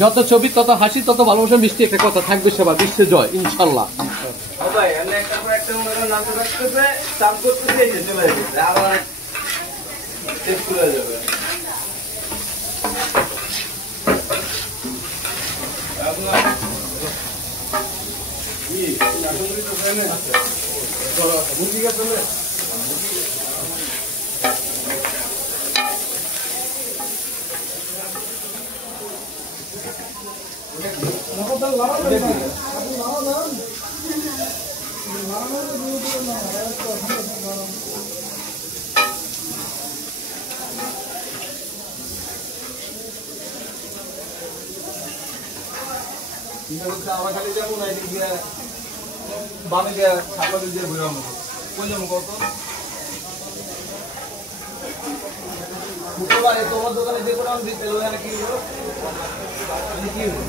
যত ছবি তত হাসি তত ভালোবাসা মিষ্টি একটা কথা থাকবে সবার বিশ্বে জয় ইনশাল্লাহ। ভাই আমি একটা পর একটা মনে করেন নামতে থাকতেছে চাপ করতেছে এই যে চলে যাচ্ছে আবার শেষ করে যাবে। আমার খালি যাবো না এদিক দিয়ে বামে দিয়ে ছাপা দিয়ে ঘুরে যাবো কই যাবো কত শুক্রবারে তোমার দোকানে যে করে আমি দিতে ওখানে কি হলো কি হলো